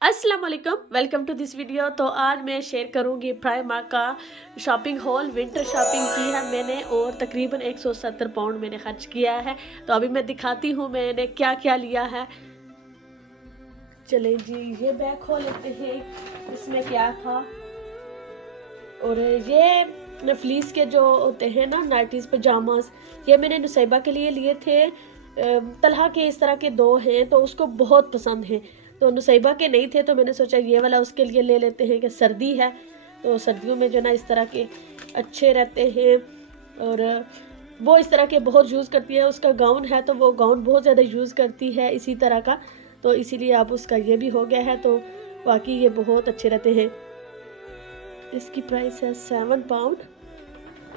अस्सलाम वालेकुम, welcome to this video. तो आज मैं शेयर करूंगी प्राइमा का शॉपिंग हॉल। विंटर शॉपिंग की है मैंने और तकरीबन 170 पाउंड मैंने खर्च किया है। तो अभी मैं दिखाती हूँ मैंने क्या क्या लिया है। चलें जी, ये बैग खोल लेते हैं, इसमें क्या था। और ये फ्लीस के जो होते हैं ना नाइटीज़ पजामास, ये मैंने नुसैबा के लिए लिए थे। तलहा के इस तरह के दो हैं तो उसको बहुत पसंद है, तो नुसैबा के नहीं थे तो मैंने सोचा ये वाला उसके लिए ले लेते हैं कि सर्दी है तो सर्दियों में जो ना इस तरह के अच्छे रहते हैं। और वो इस तरह के बहुत यूज़ करती है। उसका गाउन है तो वो गाउन बहुत ज़्यादा यूज़ करती है इसी तरह का, तो इसीलिए अब उसका ये भी हो गया है। तो वाकई ये बहुत अच्छे रहते हैं। इसकी प्राइस है 7 पाउंड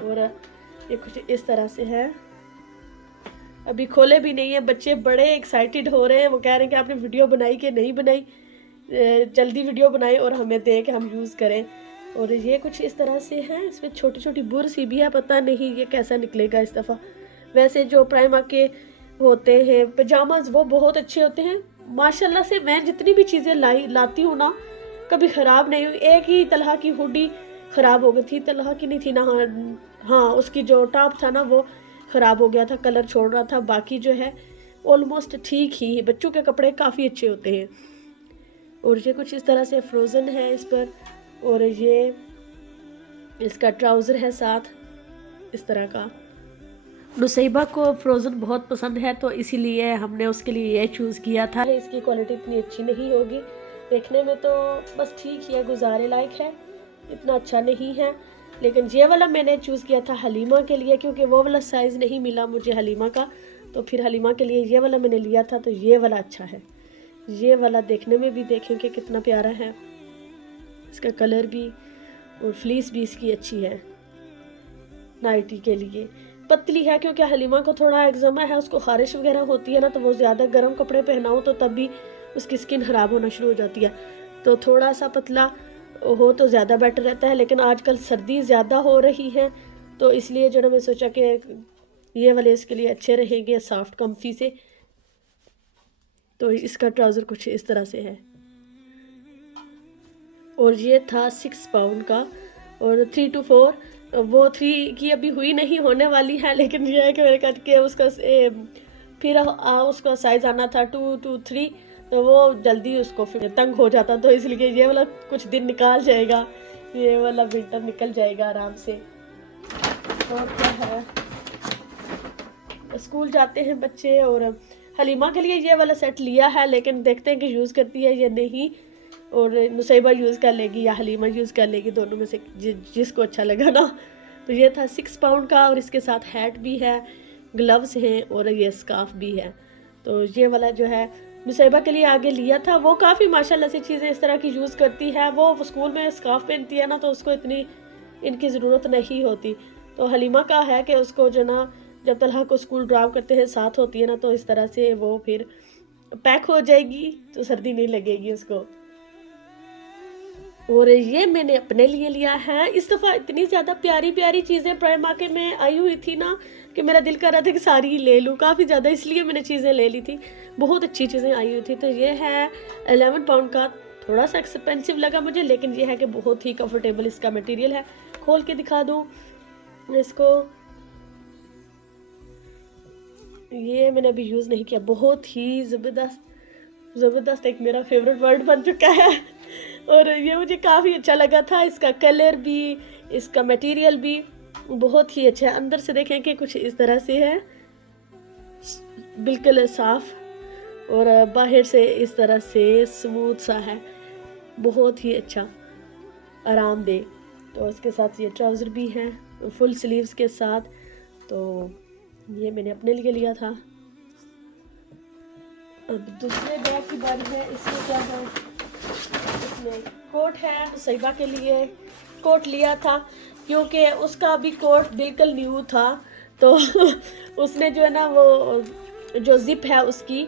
और ये कुछ इस तरह से है। अभी खोले भी नहीं है, बच्चे बड़े एक्साइटेड हो रहे हैं। वो कह रहे हैं कि आपने वीडियो बनाई कि नहीं बनाई, जल्दी वीडियो बनाएं और हमें दें कि हम यूज़ करें। और ये कुछ इस तरह से है, इसमें छोटी छोटी बुर सी भी है, पता नहीं ये कैसा निकलेगा इस दफ़ा। वैसे जो प्राइमा के होते हैं पजामाज वो बहुत अच्छे होते हैं माशाल्लाह से। मैं जितनी भी चीज़ें लाती हूँ ना कभी ख़राब नहीं हुई। एक ही तलहा की हुडी ख़राब हो गई थी, तलहा की नहीं थी ना, हाँ उसकी जो टॉप था ना वो ख़राब हो गया था, कलर छोड़ रहा था। बाकी जो है ऑलमोस्ट ठीक ही। बच्चों के कपड़े काफ़ी अच्छे होते हैं। और ये कुछ इस तरह से फ्रोज़न है इस पर, और ये इसका ट्राउज़र है साथ इस तरह का। नुसैबा को फ्रोज़न बहुत पसंद है तो इसीलिए हमने उसके लिए ये चूज़ किया था। इसकी क्वालिटी इतनी अच्छी नहीं होगी, देखने में तो बस ठीक ही है, गुजारे लायक है, इतना अच्छा नहीं है। लेकिन ये वाला मैंने चूज़ किया था हलीमा के लिए, क्योंकि वो वाला साइज़ नहीं मिला मुझे हलीमा का, तो फिर हलीमा के लिए ये वाला मैंने लिया था। तो ये वाला अच्छा है, ये वाला देखने में भी देखें कि कितना प्यारा है, इसका कलर भी और फ्लीस भी इसकी अच्छी है। नाइटी के लिए पतली है क्योंकि हलीमा को थोड़ा एक्जिमा है, उसको खारिश वगैरह होती है ना, तो वो ज़्यादा गर्म कपड़े पहनाओ तो तब भी उसकी स्किन ख़राब होना शुरू हो जाती है। तो थोड़ा सा पतला हो तो ज़्यादा बेटर रहता है। लेकिन आजकल सर्दी ज़्यादा हो रही है तो इसलिए जो ना मैं सोचा कि ये वाले इसके लिए अच्छे रहेंगे, सॉफ्ट कम्फी से। तो इसका ट्राउज़र कुछ इस तरह से है और ये था 6 पाउंड का। और 3 to 4, वो 3 की अभी हुई नहीं, होने वाली है। लेकिन ये है कि मेरे करके उसका फिर उसका साइज़ आना था 2 to 3, तो वो जल्दी उसको फिर तंग हो जाता, तो इसलिए ये वाला कुछ दिन निकाल जाएगा, ये वाला विंटर निकल जाएगा आराम से। और क्या है, स्कूल जाते हैं बच्चे। और हलीमा के लिए ये वाला सेट लिया है, लेकिन देखते हैं कि यूज़ करती है या नहीं। और नुसैबा यूज़ कर लेगी या हलीमा यूज़ कर लेगी, दोनों में से जिसको अच्छा लगा ना। तो ये था 6 पाउंड का और इसके साथ हैट भी है, ग्लव्स हैं और ये स्कार्फ भी है। तो ये वाला जो है नुसैबा के लिए आगे लिया था। वो काफ़ी माशाल्लाह से चीज़ें इस तरह की यूज़ करती है। वो स्कूल में स्कार्फ पहनती है ना, तो उसको इतनी इनकी ज़रूरत नहीं होती। तो हलीमा का है कि उसको जो ना जब तलहा को स्कूल ड्रॉप करते हैं साथ होती है ना, तो इस तरह से वो फिर पैक हो जाएगी तो सर्दी नहीं लगेगी उसको। और ये मैंने अपने लिए लिया है। इस दफ़ा इतनी ज़्यादा प्यारी प्यारी चीज़ें प्राइम मार्केट में आई हुई थी ना कि मेरा दिल कर रहा था कि सारी ही ले लूँ, काफ़ी ज़्यादा, इसलिए मैंने चीज़ें ले ली थी। बहुत अच्छी चीज़ें आई हुई थी। तो ये है 11 पाउंड का, थोड़ा सा एक्सपेंसिव लगा मुझे, लेकिन ये है कि बहुत ही कंफर्टेबल इसका मटेरियल है। खोल के दिखा दूँ इसको, ये मैंने अभी यूज़ नहीं किया। बहुत ही ज़बरदस्त, ज़बरदस्त एक मेरा फेवरेट वर्ड बन चुका है। और ये मुझे काफ़ी अच्छा लगा था, इसका कलर भी, इसका मटेरियल भी बहुत ही अच्छा है। अंदर से देखें कि कुछ इस तरह से है, बिल्कुल साफ, और बाहर से इस तरह से स्मूथ सा है, बहुत ही अच्छा आरामदेह। तो उसके साथ ये ट्राउज़र भी है फुल स्लीव्स के साथ। तो ये मैंने अपने लिए लिया था। अब दूसरे बैग की बारी है। इसमें क्या है, इसमें कोट है। नुसैबा के लिए कोट लिया था क्योंकि उसका अभी कोट बिल्कुल न्यू था, तो उसने जो है ना वो जो ज़िप है उसकी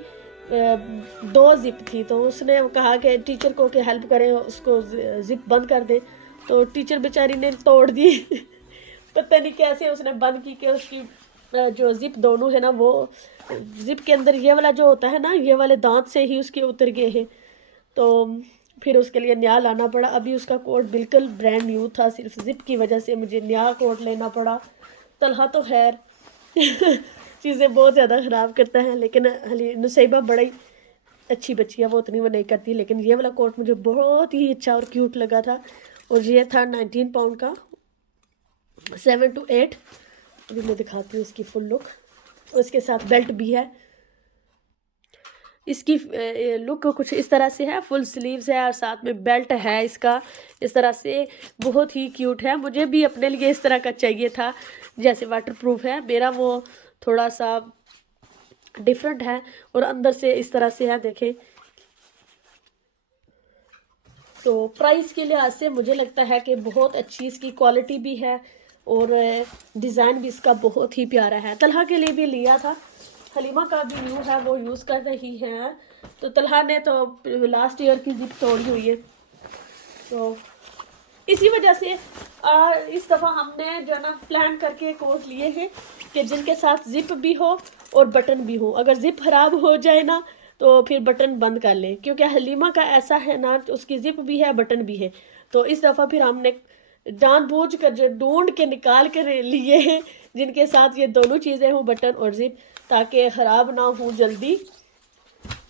2 ज़िप थी, तो उसने कहा कि टीचर को कि हेल्प करें, उसको ज़िप बंद कर दें। तो टीचर बेचारी ने तोड़ दी पता नहीं कैसे उसने बंद की कि उसकी जो ज़िप दोनों है ना, वो ज़िप के अंदर ये वाला जो होता है ना, ये वाले दांत से ही उसके उतर गए हैं। तो फिर उसके लिए नया लाना पड़ा। अभी उसका कोट बिल्कुल ब्रांड न्यू था, सिर्फ ज़िप की वजह से मुझे नया कोट लेना पड़ा। तलहा तो खैर चीज़ें बहुत ज़्यादा ख़राब करता है, लेकिन नुसैबा बड़ी अच्छी बच्ची है, वो उतनी वो नहीं करती। लेकिन ये वाला कोट मुझे बहुत ही अच्छा और क्यूट लगा था, और ये था 19 पाउंड का, 7 to 8। अभी मैं दिखाती हूँ इसकी फुल लुक। और इसके साथ बेल्ट भी है। इसकी लुक कुछ इस तरह से है, फुल स्लीव्स है और साथ में बेल्ट है इसका इस तरह से, बहुत ही क्यूट है। मुझे भी अपने लिए इस तरह का चाहिए था, जैसे वाटरप्रूफ है। मेरा वो थोड़ा सा डिफरेंट है और अंदर से इस तरह से है, देखें। तो प्राइस के लिहाज से मुझे लगता है कि बहुत अच्छी इसकी क्वालिटी भी है और डिज़ाइन भी इसका बहुत ही प्यारा है। तलहा के लिए भी लिया था, हलीमा का भी न्यू है, वो यूज़ कर रही हैं। तो तलहा ने तो लास्ट ईयर की जिप तोड़ी हुई है, तो इसी वजह से इस दफ़ा हमने जो ना प्लान करके कोट लिए हैं कि जिनके साथ जिप भी हो और बटन भी हो। अगर जिप खराब हो जाए ना तो फिर बटन बंद कर लें, क्योंकि हलीमा का ऐसा है ना, उसकी जिप भी है बटन भी है। तो इस दफ़ा फिर हमने जानबूझ कर जो ढूंढ के निकाल कर लिए हैं जिनके साथ ये दोनों चीज़ें हों, बटन और जिप, ताकि ख़राब ना हो जल्दी।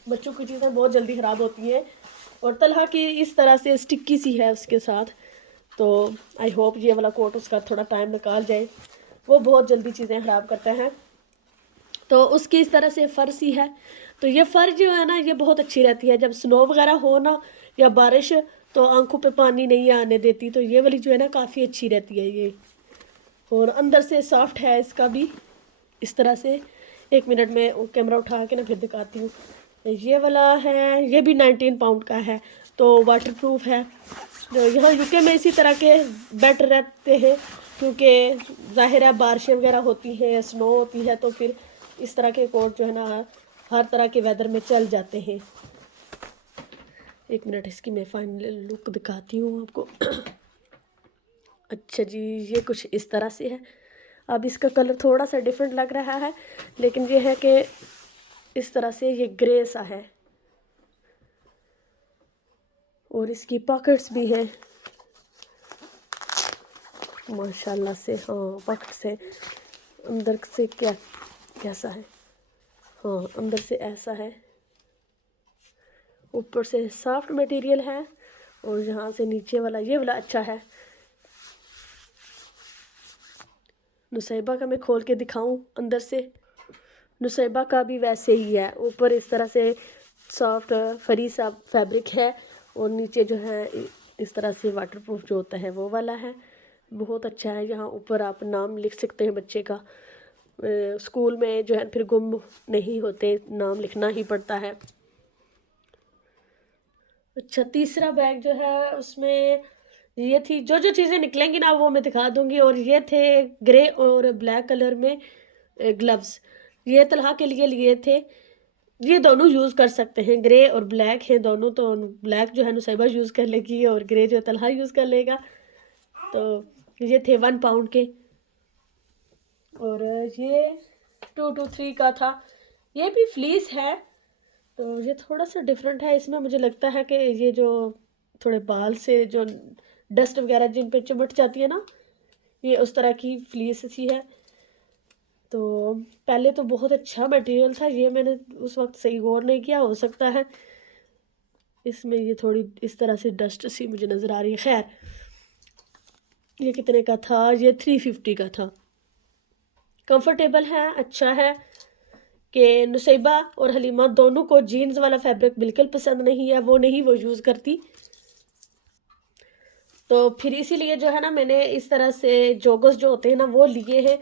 बच्चों की चीज़ें बहुत जल्दी ख़राब होती हैं, और तलहा की इस तरह से स्टिक्की सी है उसके साथ। तो आई होप ये वाला कोट उसका थोड़ा टाइम निकाल जाए, वो बहुत जल्दी चीज़ें ख़राब करता है। तो उसकी इस तरह से फ़र सी है। तो ये फ़र जो है ना, ये बहुत अच्छी रहती है जब स्नो वगैरह हो ना या बारिश, तो आंखों पे पानी नहीं आने देती। तो ये वाली जो है ना काफ़ी अच्छी रहती है ये, और अंदर से सॉफ्ट है इसका भी इस तरह से। एक मिनट में कैमरा उठा के ना फिर दिखाती हूँ। ये वाला है, ये भी 19 पाउंड का है, तो वाटरप्रूफ है। तो यहाँ यूके में इसी तरह के बेट रहते हैं, क्योंकि ज़ाहिर है बारिशें वगैरह होती हैं, स्नो होती है, तो फिर इस तरह के कोट जो है ना हर तरह के वेदर में चल जाते हैं। एक मिनट, इसकी मैं फाइनल लुक दिखाती हूँ आपको। अच्छा जी, ये कुछ इस तरह से है। अब इसका कलर थोड़ा सा डिफरेंट लग रहा है, लेकिन ये है कि इस तरह से ये ग्रे सा है, और इसकी पॉकेट्स भी हैं माशाल्लाह से। हाँ, पॉकेट्स है, अंदर से क्या कैसा है, हाँ अंदर से ऐसा है, ऊपर से सॉफ्ट मटेरियल है, और यहाँ से नीचे वाला ये वाला अच्छा है। नुसैबा का मैं खोल के दिखाऊं अंदर से, नुसैबा का भी वैसे ही है, ऊपर इस तरह से सॉफ्ट फरी सा फैब्रिक है, और नीचे जो है इस तरह से वाटरप्रूफ जो होता है वो वाला है। बहुत अच्छा है। यहाँ ऊपर आप नाम लिख सकते हैं बच्चे का, स्कूल में जो है फिर गुम नहीं होते, नाम लिखना ही पड़ता है। अच्छा, तीसरा बैग जो है उसमें ये थी, जो जो चीज़ें निकलेंगी ना वो मैं दिखा दूंगी। और ये थे ग्रे और ब्लैक कलर में ग्लव्स, ये तलहा के लिए थे। ये दोनों यूज़ कर सकते हैं, ग्रे और ब्लैक हैं दोनों। तो ब्लैक जो है नुसैबा यूज़ कर लेगी और ग्रे जो है तलहा यूज़ कर लेगा। तो ये थे 1 पाउंड के, और ये 2 to 3 का था। ये भी फ्लीस है, तो ये थोड़ा सा डिफरेंट है। इसमें मुझे लगता है कि ये जो थोड़े बाल से जो डस्ट वगैरह जिन पे चिमट जाती है ना, ये उस तरह की फ्लीस सी है। तो पहले तो बहुत अच्छा मटेरियल था ये, मैंने उस वक्त सही गौर नहीं किया, हो सकता है इसमें ये थोड़ी इस तरह से डस्ट सी मुझे नज़र आ रही है। खैर, ये कितने का था? ये 350 का था। कंफर्टेबल है, अच्छा है। कि नुसैबा और हलीमा दोनों को जीन्स वाला फैब्रिक बिल्कुल पसंद नहीं है, वो नहीं वो यूज़ करती। तो फिर इसीलिए जो है ना मैंने इस तरह से जोगर्स जो होते हैं ना वो लिए हैं,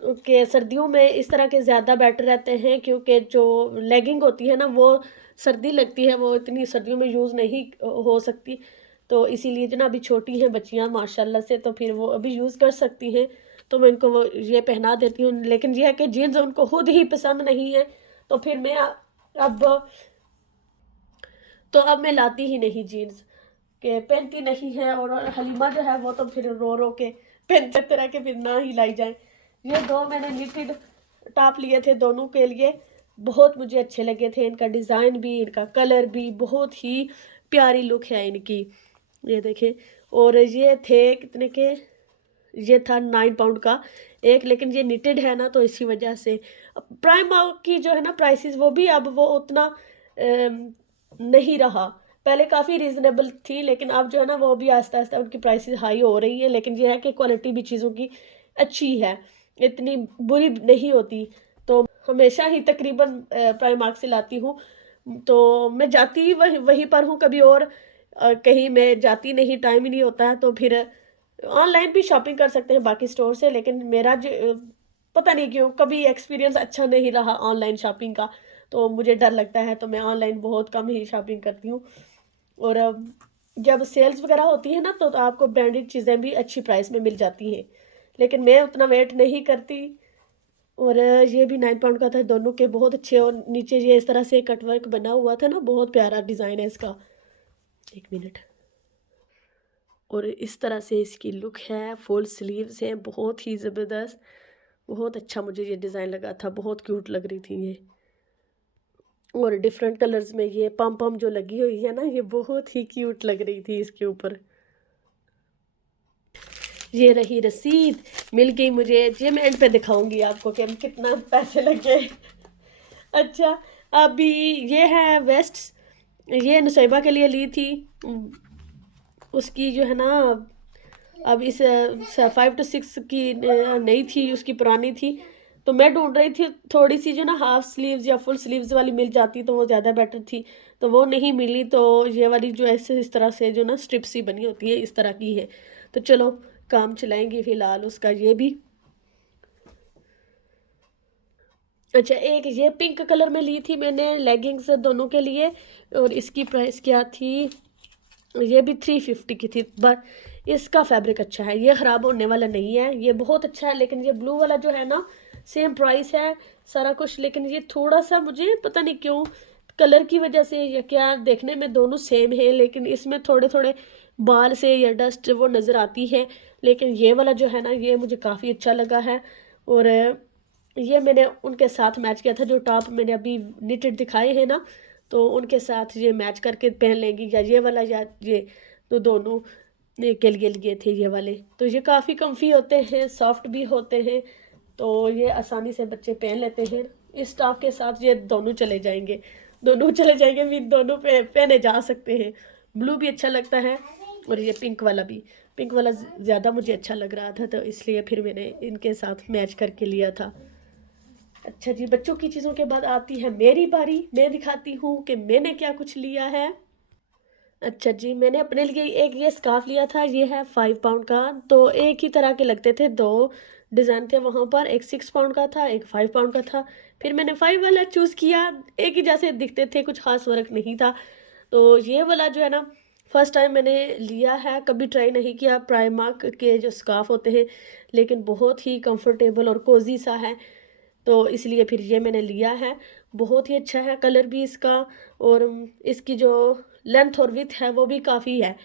कि सर्दियों में इस तरह के ज़्यादा बेटर रहते हैं, क्योंकि जो लेगिंग होती है ना वो सर्दी लगती है, वो इतनी सर्दियों में यूज़ नहीं हो सकती। तो इसीलिए जो ना अभी छोटी हैं बच्चियां माशाल्लाह से, तो फिर वो अभी यूज़ कर सकती हैं, तो मैं उनको वो ये पहना देती हूँ। लेकिन यह है कि जीन्स उनको खुद ही पसंद नहीं है, तो फिर मैं अब मैं लाती ही नहीं जीन्स, के पहनती नहीं है। और हलीमा जो है वो तो फिर रो रो के पहनते तरह के, फिर ना ही लाई जाए। ये दो मैंने निटेड टॉप लिए थे दोनों के लिए, बहुत मुझे अच्छे लगे थे। इनका डिज़ाइन भी, इनका कलर भी बहुत ही प्यारी लुक है इनकी, ये देखें। और ये थे कितने के, ये था 9 पाउंड का एक, लेकिन ये निटेड है ना तो इसी वजह से प्राइमार्क की जो है ना प्राइसेस वो भी अब वो उतना नहीं रहा। पहले काफ़ी रीज़नेबल थी, लेकिन अब जो है ना वो भी आहिस्ता आहिस्ता उनकी प्राइसेस हाई हो रही है। लेकिन ये है कि क्वालिटी भी चीज़ों की अच्छी है, इतनी बुरी नहीं होती। तो हमेशा ही तकरीबन प्राइमार्क से लाती हूँ। तो मैं जाती वही वहीं पर हूँ, कभी और कहीं मैं जाती नहीं, टाइम ही नहीं होता है। तो फिर ऑनलाइन भी शॉपिंग कर सकते हैं बाकी स्टोर से, लेकिन मेरा जो पता नहीं क्यों कभी एक्सपीरियंस अच्छा नहीं रहा ऑनलाइन शॉपिंग का, तो मुझे डर लगता है, तो मैं ऑनलाइन बहुत कम ही शॉपिंग करती हूँ। और जब सेल्स वगैरह होती है ना तो आपको ब्रांडेड चीज़ें भी अच्छी प्राइस में मिल जाती हैं, लेकिन मैं उतना वेट नहीं करती। और ये भी 9 पाउंड का था, दोनों के बहुत अच्छे। और नीचे ये इस तरह से कटवर्क बना हुआ था ना, बहुत प्यारा डिज़ाइन है इसका। एक मिनट। और इस तरह से इसकी लुक है, फुल स्लीव्स हैं, बहुत ही ज़बरदस्त, बहुत अच्छा मुझे ये डिज़ाइन लगा था, बहुत क्यूट लग रही थी ये। और डिफरेंट कलर्स में ये पम पम जो लगी हुई है ना, ये बहुत ही क्यूट लग रही थी इसके ऊपर। ये रही रसीद, मिल गई मुझे। ये मैं एंड पे दिखाऊंगी आपको कि हम कितना पैसे लगे। अच्छा, अभी ये है वेस्ट, ये नुसैबा के लिए ली थी। उसकी जो है ना अब इस 5 to 6 की नहीं थी, उसकी पुरानी थी। तो मैं ढूंढ रही थी थोड़ी सी जो ना हाफ स्लीव्स या फुल स्लीव्स वाली मिल जाती तो वो ज़्यादा बेटर थी, तो वो नहीं मिली। तो ये वाली जो ऐसे इस तरह से जो ना स्ट्रिप सी बनी होती है इस तरह की है। तो चलो काम चलाएंगे फिलहाल उसका। ये भी अच्छा, एक ये पिंक कलर में ली थी मैंने लेगिंग्स दोनों के लिए, और इसकी प्राइस क्या थी, ये भी 350 की थी। बट इसका फैब्रिक अच्छा है, ये ख़राब होने वाला नहीं है, ये बहुत अच्छा है। लेकिन ये ब्लू वाला जो है ना सेम प्राइस है सारा कुछ, लेकिन ये थोड़ा सा मुझे पता नहीं क्यों कलर की वजह से या क्या, देखने में दोनों सेम है लेकिन इसमें थोड़े थोड़े बाल से या डस्ट वो नज़र आती है। लेकिन ये वाला जो है ना ये मुझे काफ़ी अच्छा लगा है। और ये मैंने उनके साथ मैच किया था, जो टॉप मैंने अभी निटेड दिखाए हैं ना, तो उनके साथ ये मैच करके पहन लेंगी, या ये वाला या ये, तो दोनों के लिए थे ये वाले। तो ये काफ़ी कम्फी होते हैं, सॉफ्ट भी होते हैं, तो ये आसानी से बच्चे पहन लेते हैं। इस टॉप के साथ ये दोनों चले जाएंगे, दोनों चले जाएंगे भी, दोनों पहने जा सकते हैं। ब्लू भी अच्छा लगता है, और ये पिंक वाला भी, पिंक वाला ज़्यादा मुझे अच्छा लग रहा था, तो इसलिए फिर मैंने इनके साथ मैच करके लिया था। अच्छा जी, बच्चों की चीज़ों के बाद आती है मेरी बारी, मैं दिखाती हूँ कि मैंने क्या कुछ लिया है। अच्छा जी, मैंने अपने लिए एक ये स्कार्फ लिया था, ये है 5 पाउंड का। तो एक ही तरह के लगते थे, दो डिज़ाइन थे वहाँ पर, एक 6 पाउंड का था, एक 5 पाउंड का था। फिर मैंने 5 वाला चूज़ किया, एक ही जैसे दिखते थे, कुछ खास फ़र्क नहीं था। तो ये वाला जो है ना फर्स्ट टाइम मैंने लिया है, कभी ट्राई नहीं किया प्राइमार्क के जो स्कार्फ होते हैं, लेकिन बहुत ही कंफर्टेबल और कोजी सा है, तो इसलिए फिर ये मैंने लिया है। बहुत ही अच्छा है कलर भी इसका, और इसकी जो लेंथ और विथ है वो भी काफ़ी है।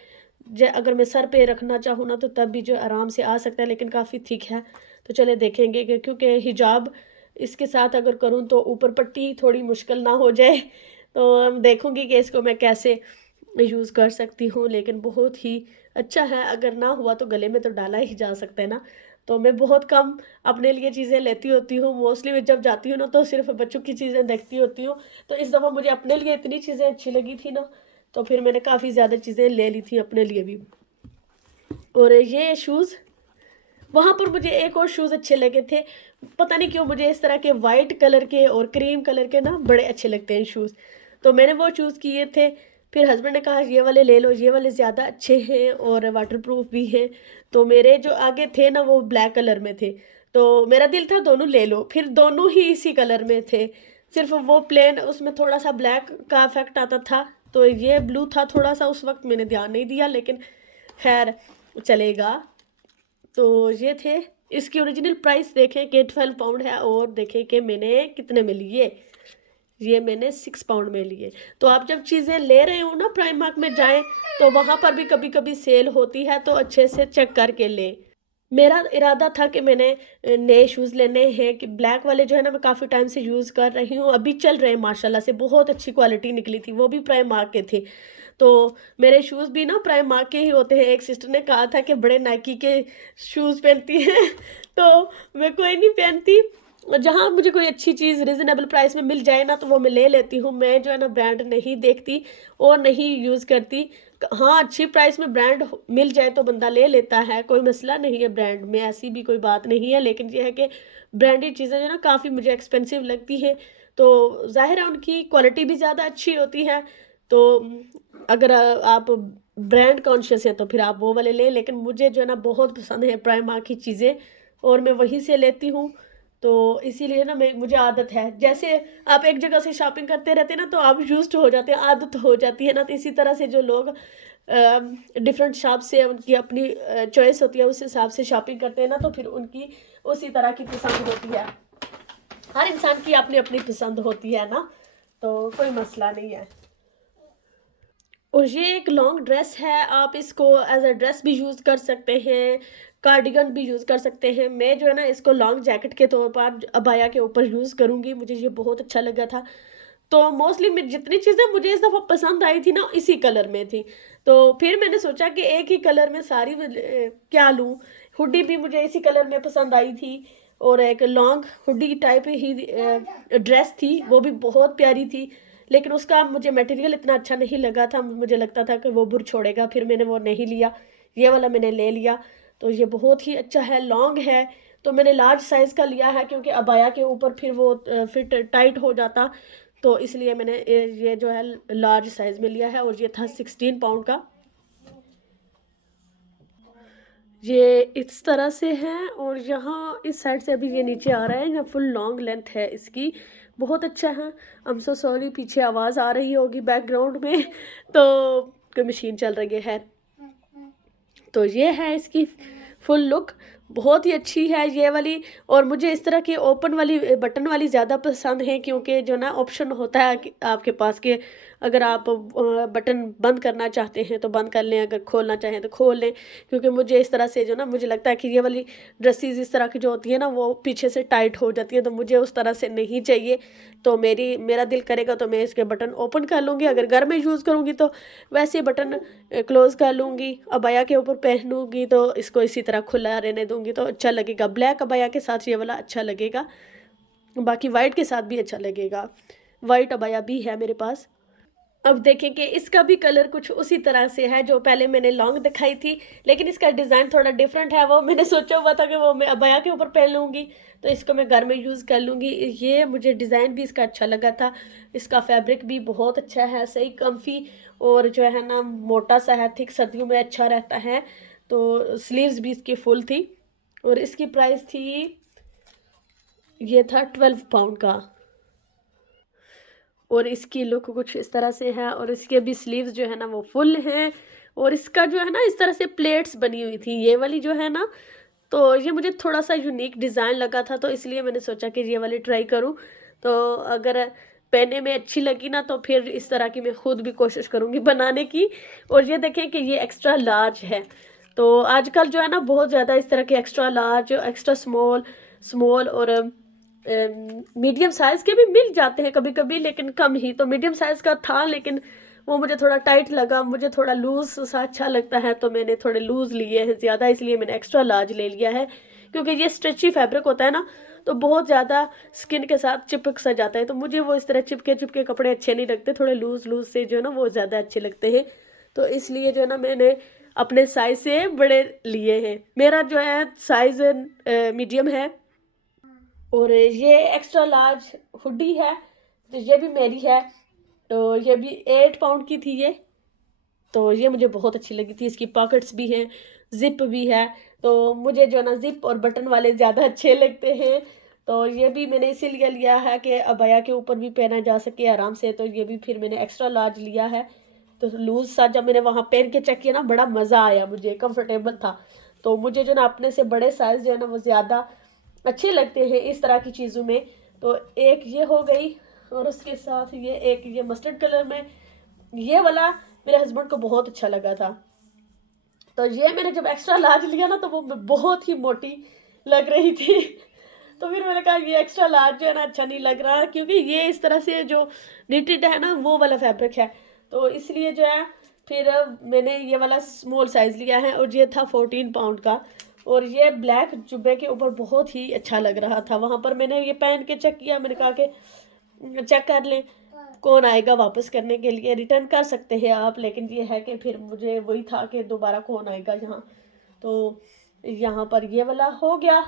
अगर मैं सर पे रखना चाहूँ ना तो तब भी जो आराम से आ सकता है, लेकिन काफ़ी थिक है। तो चले देखेंगे कि क्योंकि हिजाब इसके साथ अगर करूँ तो ऊपर पट्टी थोड़ी मुश्किल ना हो जाए, तो देखूँगी कि इसको मैं कैसे यूज़ कर सकती हूँ। लेकिन बहुत ही अच्छा है, अगर ना हुआ तो गले में तो डाला ही जा सकता है ना। तो मैं बहुत कम अपने लिए चीज़ें लेती होती हूँ, मोस्टली मैं जब जाती हूँ ना तो सिर्फ बच्चों की चीज़ें देखती होती हूँ। तो इस दफ़ा मुझे अपने लिए इतनी चीज़ें अच्छी लगी थी ना, तो फिर मैंने काफ़ी ज़्यादा चीज़ें ले ली थी अपने लिए भी। और ये शूज़, वहाँ पर मुझे एक और शूज़ अच्छे लगे थे, पता नहीं क्यों मुझे इस तरह के वाइट कलर के और क्रीम कलर के ना बड़े अच्छे लगते हैं शूज़, तो मैंने वो चूज़ किए थे। फिर हस्बैंड ने कहा ये वाले ले लो, ये वाले ज़्यादा अच्छे हैं और वाटरप्रूफ भी हैं। तो मेरे जो आगे थे ना वो ब्लैक कलर में थे, तो मेरा दिल था दोनों ले लो, फिर दोनों ही इसी कलर में थे। सिर्फ वो प्लेन उसमें थोड़ा सा ब्लैक का इफेक्ट आता था, तो ये ब्लू था थोड़ा सा, उस वक्त मैंने ध्यान नहीं दिया, लेकिन खैर चलेगा। तो ये थे। इसकी ओरिजिनल प्राइस देखें कि 12 पाउंड है, और देखें कि मैंने कितने में लिए। ये मैंने 6 पाउंड में लिए। तो आप जब चीज़ें ले रहे हो ना प्राइमार्क में जाएं, तो वहाँ पर भी कभी कभी सेल होती है, तो अच्छे से चेक करके लें। मेरा इरादा था कि मैंने नए शूज़ लेने हैं, कि ब्लैक वाले जो है ना मैं काफ़ी टाइम से यूज़ कर रही हूँ, अभी चल रहे हैं माशाल्लाह से, बहुत अच्छी क्वालिटी निकली थी, वो भी प्राइमार्क के थे। तो मेरे शूज़ भी ना प्राइमार्क के ही होते हैं। एक सिस्टर ने कहा था कि बड़े नाइकी के शूज़ पहनती हैं तो मैं कोई नहीं पहनती। और जहाँ मुझे कोई अच्छी चीज़ रिजनेबल प्राइस में मिल जाए ना तो वो मैं ले लेती हूँ। मैं जो है ना ब्रांड नहीं देखती और नहीं यूज़ करती। हाँ, अच्छी प्राइस में ब्रांड मिल जाए तो बंदा ले लेता है, कोई मसला नहीं है ब्रांड में, ऐसी भी कोई बात नहीं है। लेकिन ये है कि ब्रांडेड चीज़ें जो है ना काफ़ी मुझे एक्सपेंसिव लगती हैं, तो ज़ाहिर है उनकी क्वालिटी भी ज़्यादा अच्छी होती है। तो अगर आप ब्रांड कॉन्शियस हैं तो फिर आप वो वाले लें। लेकिन मुझे जो है ना बहुत पसंद है प्राइमार्क की चीज़ें और मैं वहीं से लेती हूँ। तो इसीलिए ना मैं मुझे आदत है, जैसे आप एक जगह से शॉपिंग करते रहते हैं ना तो आप यूज्ड हो जाते हैं, आदत हो जाती है ना। तो इसी तरह से जो लोग डिफरेंट शॉप से उनकी अपनी चॉइस होती है उस हिसाब से शॉपिंग करते हैं ना तो फिर उनकी उसी तरह की पसंद होती है। हर इंसान की अपनी अपनी पसंद होती है ना, तो कोई मसला नहीं है। और ये एक लॉन्ग ड्रेस है, आप इसको एज अ ड्रेस भी यूज़ कर सकते हैं, कार्डिगन भी यूज़ कर सकते हैं। मैं जो है ना इसको लॉन्ग जैकेट के तौर पर अबाया के ऊपर यूज़ करूँगी, मुझे ये बहुत अच्छा लगा था। तो मोस्टली मैं जितनी चीज़ें मुझे इस दफ़ा पसंद आई थी ना इसी कलर में थी। तो फिर मैंने सोचा कि एक ही कलर में सारी क्या लूँ। हुडी भी मुझे इसी कलर में पसंद आई थी और एक लॉन्ग हुडी टाइप ही ड्रेस थी, वो भी बहुत प्यारी थी। लेकिन उसका मुझे मटेरियल इतना अच्छा नहीं लगा था, मुझे लगता था कि वो बुर छोड़ेगा, फिर मैंने वो नहीं लिया, ये वाला मैंने ले लिया। तो ये बहुत ही अच्छा है, लॉन्ग है। तो मैंने लार्ज साइज़ का लिया है क्योंकि अबाया के ऊपर फिर वो फिट टाइट हो जाता, तो इसलिए मैंने ये जो है लार्ज साइज़ में लिया है और ये था 16 पाउंड का। ये इस तरह से है और यहाँ इस साइड से अभी ये नीचे आ रहा है, यहाँ फुल लॉन्ग लेंथ है इसकी, बहुत अच्छा है। आई एम सो सॉरी, पीछे आवाज़ आ रही होगी बैकग्राउंड में तो कोई मशीन चल रही है। तो ये है इसकी फुल लुक, बहुत ही अच्छी है ये वाली। और मुझे इस तरह की ओपन वाली बटन वाली ज़्यादा पसंद है क्योंकि जो ना ऑप्शन होता है कि आपके पास के अगर आप बटन बंद करना चाहते हैं तो बंद कर लें, अगर खोलना चाहें तो खोल लें। क्योंकि मुझे इस तरह से जो ना मुझे लगता है कि ये वाली ड्रेसेस इस तरह की जो होती है ना वो पीछे से टाइट हो जाती है, तो मुझे उस तरह से नहीं चाहिए। तो मेरा दिल करेगा तो मैं इसके बटन ओपन कर लूँगी, अगर घर में यूज़ करूँगी तो वैसे बटन क्लोज़ कर लूँगी। अबाया के ऊपर पहनूँगी तो इसको इसी तरह खुला रहने दूँगी तो अच्छा लगेगा। ब्लैक अबाया के साथ ये वाला अच्छा लगेगा, बाकी वाइट के साथ भी अच्छा लगेगा। वाइट अबाया भी है मेरे पास। अब देखें कि इसका भी कलर कुछ उसी तरह से है जो पहले मैंने लॉन्ग दिखाई थी, लेकिन इसका डिज़ाइन थोड़ा डिफरेंट है। वो मैंने सोचा हुआ था कि वो मैं अबाया के ऊपर पहन लूँगी तो इसको मैं घर में यूज़ कर लूँगी। ये मुझे डिज़ाइन भी इसका अच्छा लगा था, इसका फैब्रिक भी बहुत अच्छा है, सही कम्फी और जो है ना मोटा सा है, थिक, सर्दियों में अच्छा रहता है। तो स्लीव्स भी इसकी फुल थी और इसकी प्राइस थी, ये था 12 पाउंड का। और इसकी लुक कुछ इस तरह से है और इसके भी स्लीव्स जो है ना वो फुल हैं और इसका जो है ना इस तरह से प्लेट्स बनी हुई थी ये वाली जो है ना। तो ये मुझे थोड़ा सा यूनिक डिज़ाइन लगा था तो इसलिए मैंने सोचा कि ये वाली ट्राई करूं। तो अगर पहनने में अच्छी लगी ना तो फिर इस तरह की मैं खुद भी कोशिश करूंगी बनाने की। और ये देखें कि ये एक्स्ट्रा लार्ज है, तो आजकल जो है ना बहुत ज़्यादा इस तरह के extra large, extra small, small और मीडियम साइज़ के भी मिल जाते हैं कभी कभी, लेकिन कम ही। तो मीडियम साइज़ का था लेकिन वो मुझे थोड़ा टाइट लगा, मुझे थोड़ा लूज़ सा अच्छा लगता है तो मैंने थोड़े लूज़ लिए हैं ज़्यादा, इसलिए मैंने एक्स्ट्रा लार्ज ले लिया है। क्योंकि ये स्ट्रेची फैब्रिक होता है ना तो बहुत ज़्यादा स्किन के साथ चिपक सा जाता है, तो मुझे वो इस तरह चिपके चिपके कपड़े अच्छे नहीं लगते, थोड़े लूज़ लूज़ से जो है ना वो ज़्यादा अच्छे लगते हैं। तो इसलिए जो है ना मैंने अपने साइज़ से बड़े लिए हैं। मेरा जो है साइज़ मीडियम है और ये एक्स्ट्रा लार्ज हुडी है, तो ये भी मेरी है। तो ये भी 8 पाउंड की थी ये, तो ये मुझे बहुत अच्छी लगी थी। इसकी पॉकेट्स भी हैं, जिप भी है, तो मुझे जो ना जिप और बटन वाले ज़्यादा अच्छे लगते हैं। तो ये भी मैंने इसीलिए लिया है कि अबाया के ऊपर भी पहना जा सके आराम से, तो ये भी फिर मैंने एक्स्ट्रा लार्ज लिया है। तो लूज़ सा जब मैंने वहाँ पहन के चेक किया ना बड़ा मज़ा आया, मुझे कंफर्टेबल था। तो मुझे जो ना अपने से बड़े साइज़ जो है ना वो ज़्यादा अच्छे लगते हैं इस तरह की चीज़ों में। तो एक ये हो गई और उसके साथ ये एक ये मस्टर्ड कलर में, ये वाला मेरे हस्बैंड को बहुत अच्छा लगा था। तो ये मैंने जब एक्स्ट्रा लार्ज लिया ना तो वो बहुत ही मोटी लग रही थी तो फिर मैंने कहा ये एक्स्ट्रा लार्ज जो है ना अच्छा नहीं लग रहा, क्योंकि ये इस तरह से जो निटेड है ना वो वाला फैब्रिक है, तो इसलिए जो है फिर मैंने ये वाला स्मॉल साइज़ लिया है और ये था 14 पाउंड का। और ये ब्लैक जुब्बे के ऊपर बहुत ही अच्छा लग रहा था। वहाँ पर मैंने ये पहन के चेक किया, मैंने कहा कि चेक कर लें कौन आएगा वापस करने के लिए, रिटर्न कर सकते हैं आप, लेकिन ये है कि फिर मुझे वही था कि दोबारा कौन आएगा यहाँ। तो यहाँ पर ये वाला हो गया।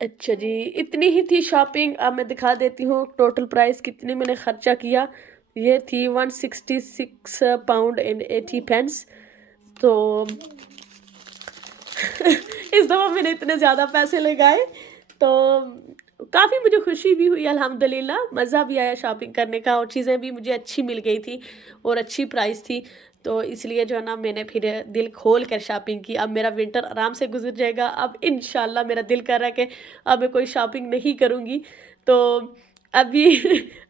अच्छा जी, इतनी ही थी शॉपिंग। अब मैं दिखा देती हूँ टोटल प्राइस कितने मैंने खर्चा किया। ये थी 166 पाउंड एंड 80 पेंस। तो इस दफ़ा मैंने इतने ज़्यादा पैसे लगाए, तो काफ़ी मुझे खुशी भी हुई अल्हम्दुलिल्लाह, मज़ा भी आया शॉपिंग करने का और चीज़ें भी मुझे अच्छी मिल गई थी और अच्छी प्राइस थी। तो इसलिए जो है ना मैंने फिर दिल खोल कर शॉपिंग की। अब मेरा विंटर आराम से गुजर जाएगा। अब इंशाल्लाह मेरा दिल कर रहा है कि अब मैं कोई शॉपिंग नहीं करूँगी। तो अभी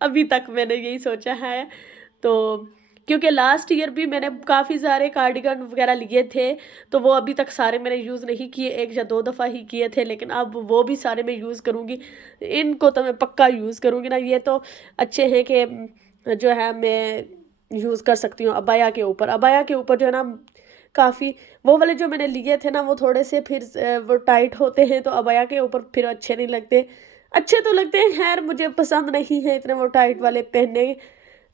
अभी तक मैंने यही सोचा है। तो क्योंकि लास्ट ईयर भी मैंने काफ़ी सारे कार्डिगन वगैरह लिए थे, तो वो अभी तक सारे मैंने यूज़ नहीं किए, 1 या 2 दफ़ा ही किए थे, लेकिन अब वो भी सारे मैं यूज़ करूँगी। इनको तो मैं पक्का यूज़ करूँगी ना। ये तो अच्छे हैं कि जो है मैं यूज़ कर सकती हूँ अबाया के ऊपर। अबाया के ऊपर जो है ना काफ़ी, वो वाले जो मैंने लिए थे ना वो थोड़े से फिर वो टाइट होते हैं, तो अबाया के ऊपर फिर अच्छे नहीं लगते। अच्छे तो लगते हैं, खैर मुझे पसंद नहीं है इतने वो टाइट वाले पहनने।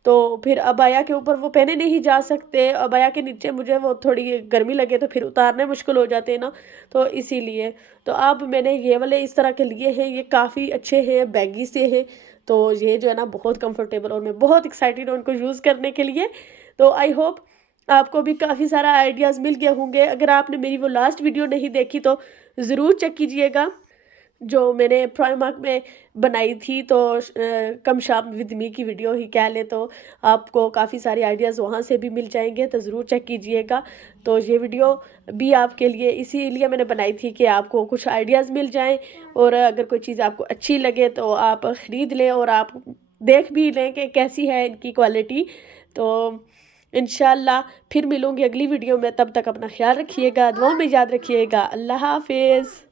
तो फिर अबाया के ऊपर वो पहने नहीं जा सकते, अबाया के नीचे मुझे वो थोड़ी गर्मी लगे तो फिर उतारने मुश्किल हो जाते हैं ना, तो इसीलिए। तो अब मैंने ये वाले इस तरह के लिए हैं, ये काफ़ी अच्छे हैं, बैगी से हैं। तो ये जो है ना बहुत कंफर्टेबल, और मैं बहुत एक्साइटेड हूँ उनको यूज़ करने के लिए। तो आई होप आपको भी काफ़ी सारा आइडियाज़ मिल गए होंगे। अगर आपने मेरी वो लास्ट वीडियो नहीं देखी तो ज़रूर चेक कीजिएगा, जो मैंने प्राइमार्क में बनाई थी। तो कम शाम विद मी की वीडियो ही कह लें, तो आपको काफ़ी सारे आइडियाज़ वहाँ से भी मिल जाएंगे, तो ज़रूर चेक कीजिएगा। तो ये वीडियो भी आपके लिए इसीलिए मैंने बनाई थी कि आपको कुछ आइडियाज़ मिल जाएं, और अगर कोई चीज़ आपको अच्छी लगे तो आप ख़रीद लें और आप देख भी लें कि कैसी है इनकी क्वालिटी। तो इंशाल्लाह फिर मिलूँगी अगली वीडियो में। तब तक अपना ख्याल रखिएगा, दुआ में याद रखिएगा। अल्लाह हाफिज़।